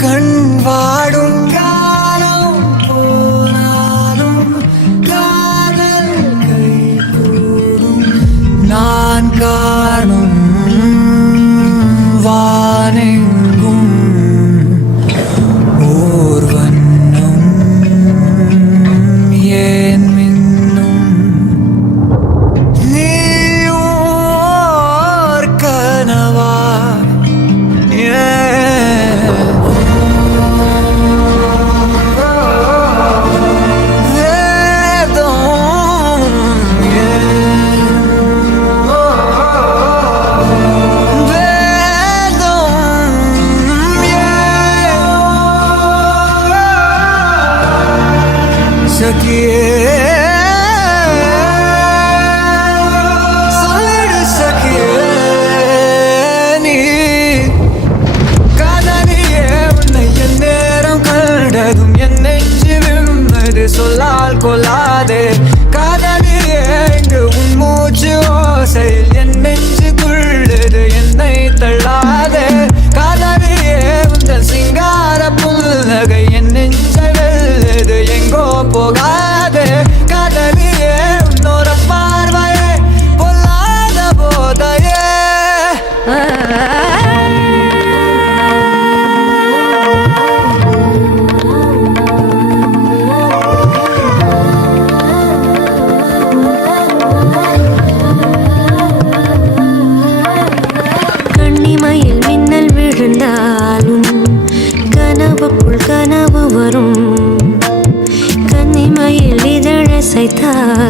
கண் வாடும் காலம் போனாலும் காதல் கை கூடும் நான் காணும் வானெங்கும் ஓர் வண்ணம் ஏன் மின்னும் நீயும் ஓர் கனவா சொல்லிடு சகியே நீ காதலியே உன்னை என் நேரம் கண்டதும் என் நெஞ்சு விழுந்தது சொல்லால் கொள்ளாதே காதலியே இங்கு உன் மூச்சு ஓசையில் என் நெஞ்சு துள்ளது என்னை தள்ளாதே காதலியே உந்தன் சிங்கார புன்னகை என் நெஞ்சை வெல்லுது எங்கோ போகாதே காதலியே உன்னோட பார்வையே பொல்லாத போதையே கண்ணிமையில் மின்னல் விழுந்தாலும் கனவுக்குள் கனவு வரும் கண்ணிமையில் இதழசைத்தால்